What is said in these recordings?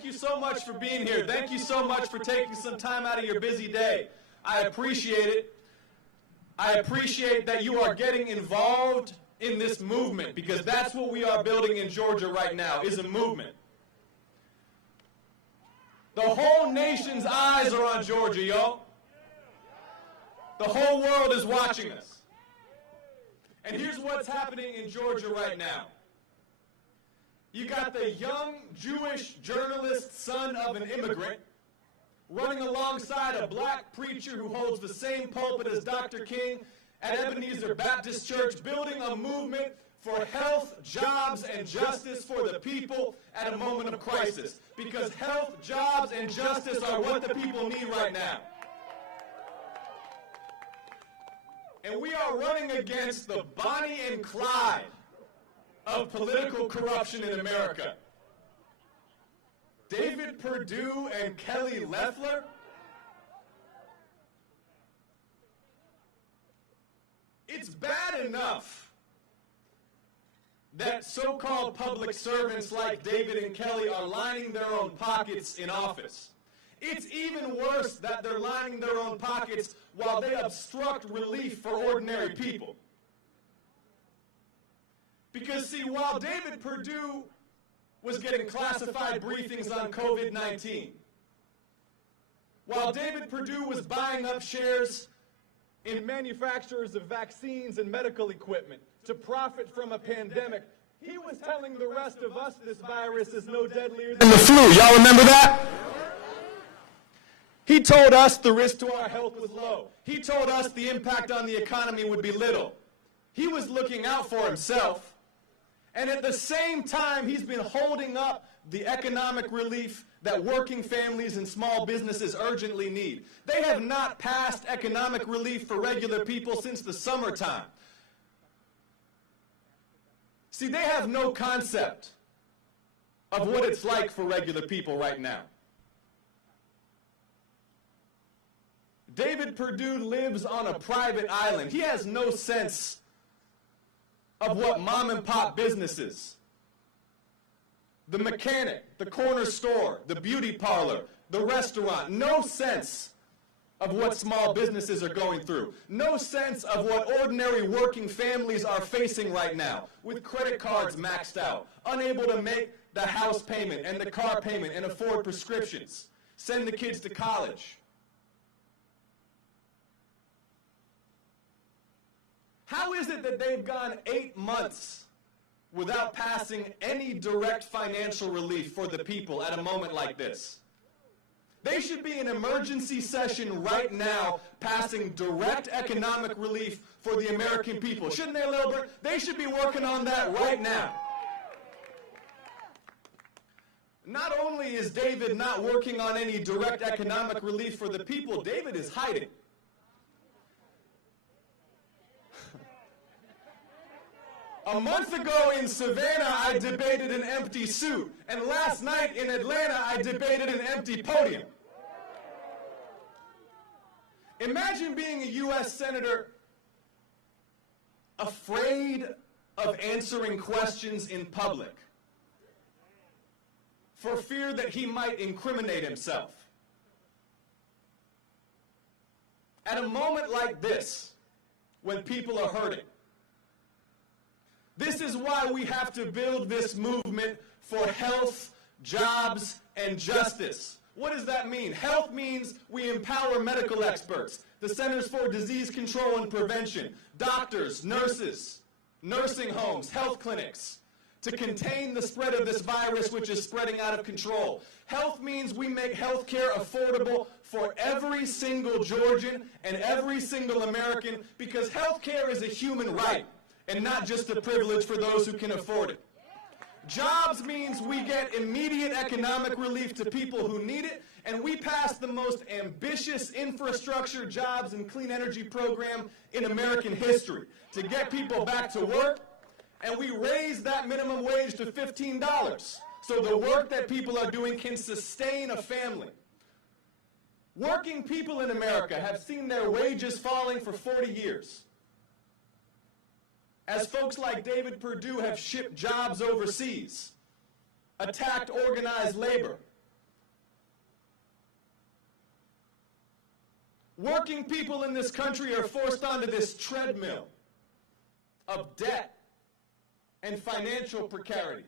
thank you so much for being here. Thank you so much for taking some time out of your busy day. I appreciate it. I appreciate that you are getting involved in this movement, because that's what we are building in Georgia right now, is a movement. The whole nation's eyes are on Georgia, yo. The whole world is watching us. And here's what's happening in Georgia right now. You got the young Jewish journalist, son of an immigrant, running alongside a black preacher who holds the same pulpit as Dr. King at Ebenezer Baptist Church, building a movement for health, jobs, and justice for the people at a moment of crisis. Because health, jobs, and justice are what the people need right now. And we are running against the Bonnie and Clyde of political corruption in America. David Perdue and Kelly Loeffler. It's bad enough that so-called public servants like David and Kelly are lining their own pockets in office. It's even worse that they're lining their own pockets while they obstruct relief for ordinary people. Because, see, while David Perdue was getting classified briefings on COVID-19, while David Perdue was buying up shares in manufacturers of vaccines and medical equipment to profit from a pandemic, he was telling the rest of us this virus is no deadlier than the flu. Y'all remember that? He told us the risk to our health was low. He told us the impact on the economy would be little. He was looking out for himself. And at the same time, he's been holding up the economic relief that working families and small businesses urgently need. They have not passed economic relief for regular people since the summertime. See, they have no concept of what it's like for regular people right now. David Perdue lives on a private island. He has no sense of what mom and pop businesses, the mechanic, the corner store, the beauty parlor, the restaurant, no sense of what small businesses are going through. No sense of what ordinary working families are facing right now, with credit cards maxed out, unable to make the house payment and the car payment and afford prescriptions, send the kids to college. How is it that they've gone 8 months without passing any direct financial relief for the people at a moment like this? They should be in emergency session right now passing direct economic relief for the American people. Shouldn't they, Lilburn? They should be working on that right now. Not only is David not working on any direct economic relief for the people, David is hiding. A month ago in Savannah, I debated an empty suit. And last night in Atlanta, I debated an empty podium. Imagine being a U.S. Senator afraid of answering questions in public for fear that he might incriminate himself. At a moment like this, when people are hurting, this is why we have to build this movement for health, jobs, and justice. What does that mean? Health means we empower medical experts, the Centers for Disease Control and Prevention, doctors, nurses, nursing homes, health clinics, to contain the spread of this virus which is spreading out of control. Health means we make health care affordable for every single Georgian and every single American, because health care is a human right and not just a privilege for those who can afford it. Jobs means we get immediate economic relief to people who need it, and we pass the most ambitious infrastructure, jobs, and clean energy program in American history to get people back to work, and we raise that minimum wage to $15 so the work that people are doing can sustain a family. Working people in America have seen their wages falling for 40 years. As folks like David Perdue have shipped jobs overseas, attacked organized labor, Working people in this country are forced onto this treadmill of debt and financial precarity.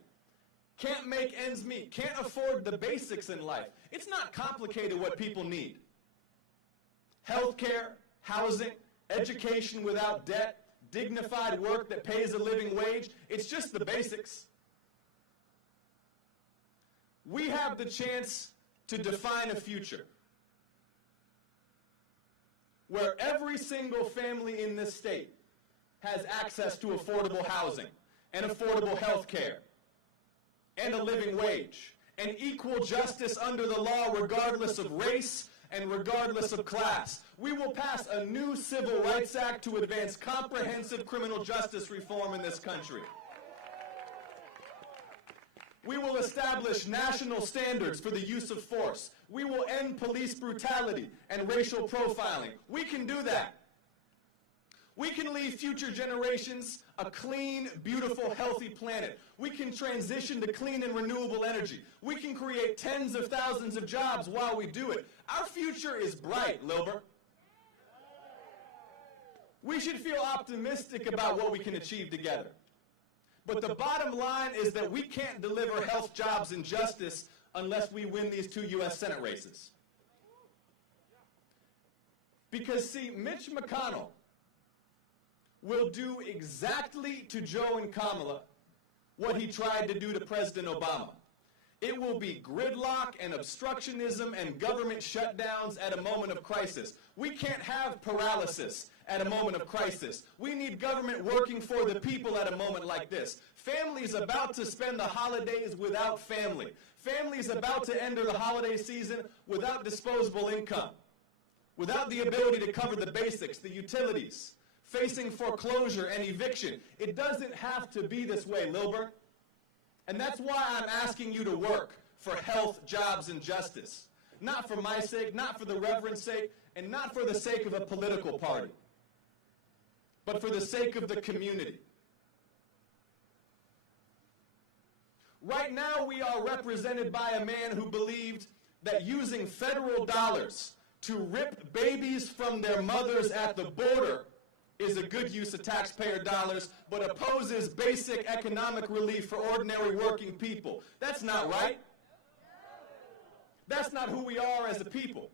Can't make ends meet, can't afford the basics in life. It's not complicated what people need. Healthcare, housing, education without debt, dignified work that pays a living wage. It's just the basics. We have the chance to define a future where every single family in this state has access to affordable housing and affordable health care and a living wage and equal justice under the law regardless of race and regardless of class. We will pass a new Civil Rights Act to advance comprehensive criminal justice reform in this country. We will establish national standards for the use of force. We will end police brutality and racial profiling. We can do that. We can leave future generations a clean, beautiful, healthy planet. We can transition to clean and renewable energy. We can create tens of thousands of jobs while we do it. Our future is bright, Lilburn. We should feel optimistic about what we can achieve together. But the bottom line is that we can't deliver health, jobs, and justice unless we win these 2 U.S. Senate races. Because, see, Mitch McConnell will do exactly to Joe and Kamala what he tried to do to President Obama. It will be gridlock and obstructionism and government shutdowns at a moment of crisis. We can't have paralysis at a moment of crisis. We need government working for the people at a moment like this. Families about to spend the holidays without family. Families about to enter the holiday season without disposable income, without the ability to cover the basics, the utilities, facing foreclosure and eviction. It doesn't have to be this way, Lilburn. And that's why I'm asking you to work for health, jobs, and justice. Not for my sake, not for the Reverend's sake, and not for the sake of a political party, but for the sake of the community. Right now, we are represented by a man who believed that using federal dollars to rip babies from their mothers at the border is a good use of taxpayer dollars, but opposes basic economic relief for ordinary working people. That's not right. That's not who we are as a people.